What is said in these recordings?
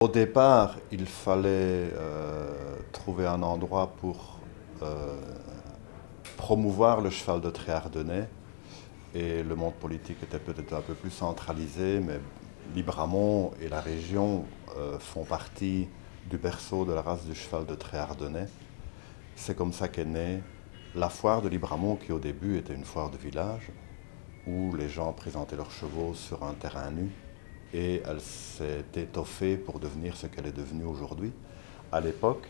Au départ, il fallait trouver un endroit pour promouvoir le cheval de trait ardennais et le monde politique était peut-être un peu plus centralisé, mais Libramont et la région font partie du berceau de la race du cheval de trait ardennais. C'est comme ça qu'est née la foire de Libramont qui au début était une foire de village où les gens présentaient leurs chevaux sur un terrain nu et elle s'est étoffée pour devenir ce qu'elle est devenue aujourd'hui. À l'époque,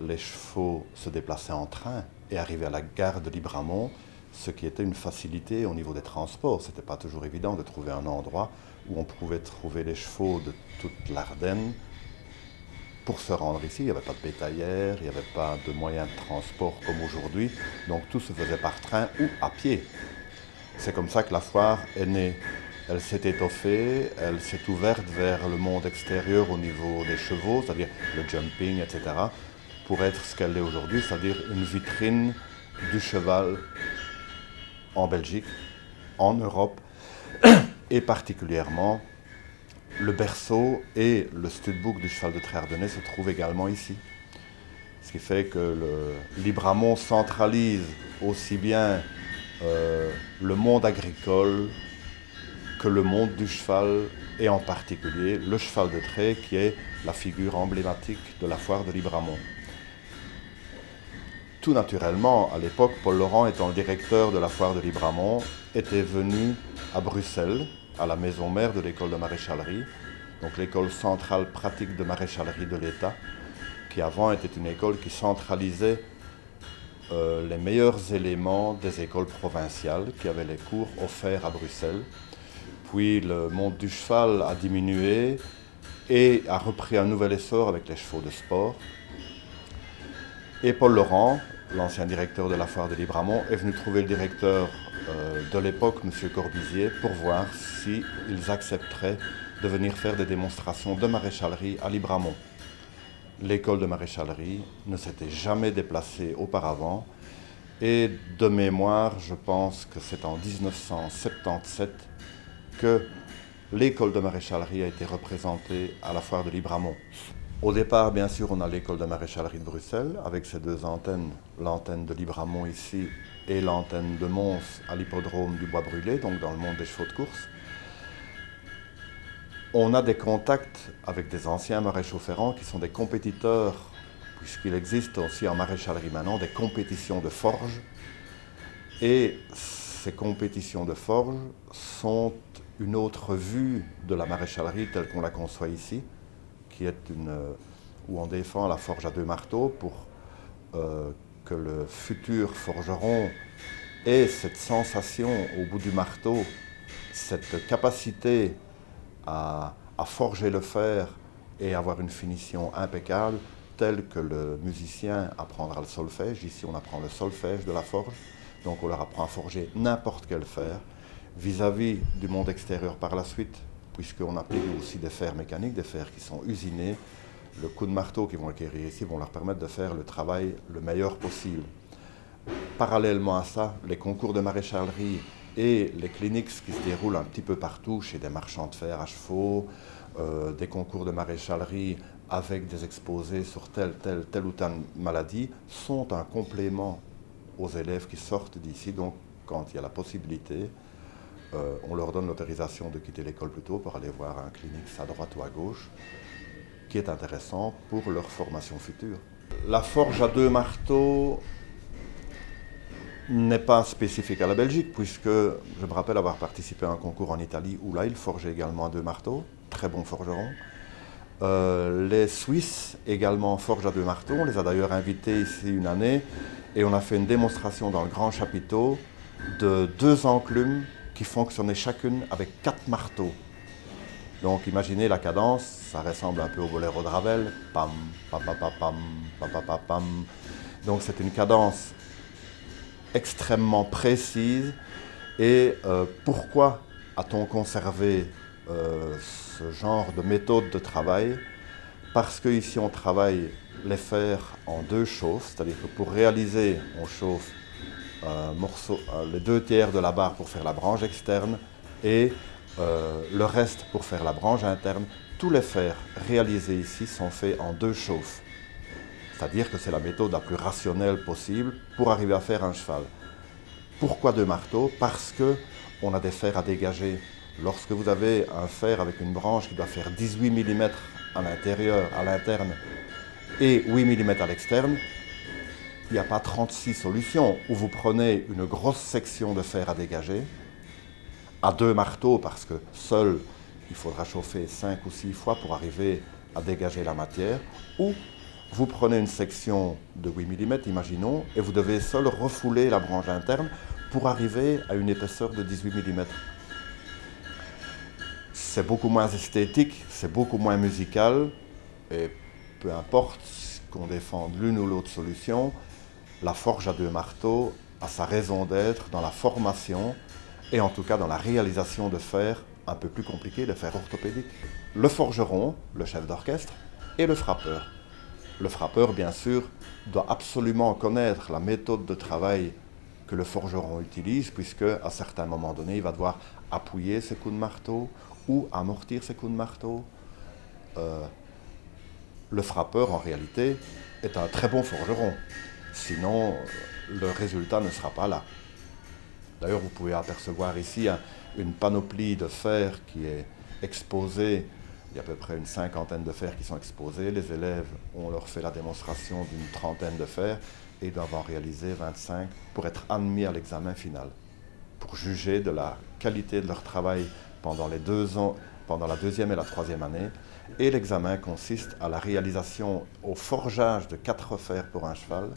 les chevaux se déplaçaient en train et arrivaient à la gare de Libramont, ce qui était une facilité au niveau des transports. Ce n'était pas toujours évident de trouver un endroit où on pouvait trouver les chevaux de toute l'Ardenne pour se rendre ici. Il n'y avait pas de bétaillère, il n'y avait pas de moyens de transport comme aujourd'hui, donc tout se faisait par train ou à pied. C'est comme ça que la foire est née. Elle s'est étoffée, elle s'est ouverte vers le monde extérieur au niveau des chevaux, c'est-à-dire le jumping, etc., pour être ce qu'elle est aujourd'hui, c'est-à-dire une vitrine du cheval en Belgique, en Europe, et particulièrement le berceau et le studbook du cheval de trait ardennais se trouvent également ici. Ce qui fait que le Libramont centralise aussi bien le monde agricole que le monde du cheval et en particulier le cheval de trait qui est la figure emblématique de la foire de Libramont. Tout naturellement, à l'époque, Paul Laurent étant le directeur de la foire de Libramont, était venu à Bruxelles, à la maison mère de l'école de maréchalerie, donc l'école centrale pratique de maréchalerie de l'État, qui avant était une école qui centralisait les meilleurs éléments des écoles provinciales, qui avaient les cours offerts à Bruxelles. Puis le monde du cheval a diminué et a repris un nouvel essor avec les chevaux de sport. Et Paul Laurent, l'ancien directeur de la foire de Libramont, est venu trouver le directeur de l'époque, M. Corbusier, pour voir s'ils accepteraient de venir faire des démonstrations de maréchalerie à Libramont. L'école de maréchalerie ne s'était jamais déplacée auparavant et de mémoire, je pense que c'est en 1977 que l'école de maréchalerie a été représentée à la foire de Libramont. Au départ, bien sûr, on a l'école de maréchalerie de Bruxelles, avec ses deux antennes, l'antenne de Libramont ici et l'antenne de Mons à l'hippodrome du Bois Brûlé, donc dans le monde des chevaux de course. On a des contacts avec des anciens maréchaux ferrants qui sont des compétiteurs, puisqu'il existe aussi en maréchalerie maintenant des compétitions de forge. Et ces compétitions de forge sont une autre vue de la maréchalerie telle qu'on la conçoit ici, qui est où on défend la forge à deux marteaux pour que le futur forgeron ait cette sensation au bout du marteau, cette capacité à forger le fer et avoir une finition impeccable, telle que le musicien apprendra le solfège. Ici, on apprend le solfège de la forge, donc on leur apprend à forger n'importe quel fer, vis-à-vis du monde extérieur par la suite, puisqu'on applique aussi des fers mécaniques, des fers qui sont usinés. Le coup de marteau qu'ils vont acquérir ici vont leur permettre de faire le travail le meilleur possible. Parallèlement à ça, les concours de maréchalerie et les cliniques qui se déroulent un petit peu partout chez des marchands de fer à chevaux, des concours de maréchalerie avec des exposés sur telle ou telle maladie, sont un complément aux élèves qui sortent d'ici. Donc, quand il y a la possibilité, on leur donne l'autorisation de quitter l'école plus tôt pour aller voir un clinique à droite ou à gauche, qui est intéressant pour leur formation future. La forge à deux marteaux n'est pas spécifique à la Belgique, puisque je me rappelle avoir participé à un concours en Italie où là, ils forgeaient également à deux marteaux, très bons forgerons. Les Suisses également forgent à deux marteaux, on les a d'ailleurs invités ici une année, et on a fait une démonstration dans le grand chapiteau de deux enclumes qui fonctionnaient chacune avec 4 marteaux. Donc imaginez la cadence, ça ressemble un peu au boléro de Ravel, pam, pam, pam, pam, pam, pam, pam, pam, pam. Donc c'est une cadence extrêmement précise. Et pourquoi a-t-on conservé ce genre de méthode de travail? Parce qu'ici on travaille les fers en deux chauffes, c'est-à-dire que pour réaliser, on chauffe les 2/3 de la barre pour faire la branche externe et le reste pour faire la branche interne, tous les fers réalisés ici sont faits en 2 chauffes. C'est-à-dire que c'est la méthode la plus rationnelle possible pour arriver à faire un cheval. Pourquoi 2 marteaux? Parce qu'on a des fers à dégager. Lorsque vous avez un fer avec une branche qui doit faire 18 mm à l'intérieur, à l'interne, et 8 mm à l'externe, il n'y a pas 36 solutions où vous prenez une grosse section de fer à dégager, à 2 marteaux, parce que seul, il faudra chauffer 5 ou 6 fois pour arriver à dégager la matière, ou vous prenez une section de 8 mm, imaginons, et vous devez seul refouler la branche interne pour arriver à une épaisseur de 18 mm. C'est beaucoup moins esthétique, c'est beaucoup moins musical, et peu importe qu'on défende l'une ou l'autre solution, la forge à 2 marteaux a sa raison d'être dans la formation et en tout cas dans la réalisation de fers un peu plus compliqués, de fers orthopédiques. Le forgeron, le chef d'orchestre, et le frappeur. Le frappeur, bien sûr, doit absolument connaître la méthode de travail que le forgeron utilise, puisque à certains moments donnés, il va devoir appuyer ses coups de marteau ou amortir ses coups de marteau. Le frappeur, en réalité, est un très bon forgeron. Sinon, le résultat ne sera pas là. D'ailleurs, vous pouvez apercevoir ici une panoplie de fers qui est exposée. Il y a à peu près une 50aine de fers qui sont exposés. Les élèves, on leur fait la démonstration d'une 30aine de fers et ils doivent en réaliser 25 pour être admis à l'examen final. Pour juger de la qualité de leur travail pendant les 2 ans, pendant la 2e et la 3e année. Et l'examen consiste à la réalisation, au forgeage de 4 fers pour un cheval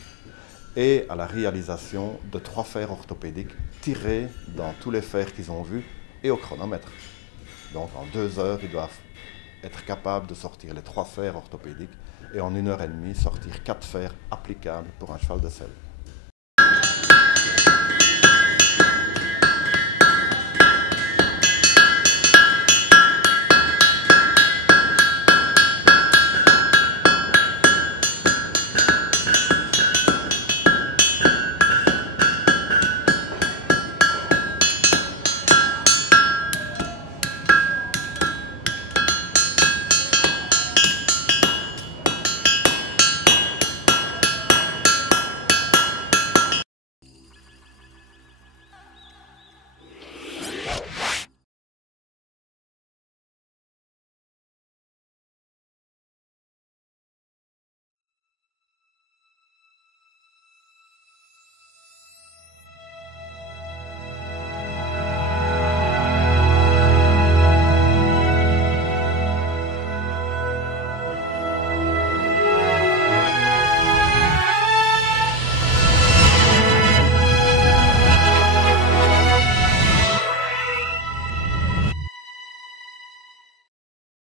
et à la réalisation de 3 fers orthopédiques tirés dans tous les fers qu'ils ont vus et au chronomètre. Donc en 2 heures, ils doivent être capables de sortir les 3 fers orthopédiques et en 1 heure et demie sortir 4 fers applicables pour un cheval de selle.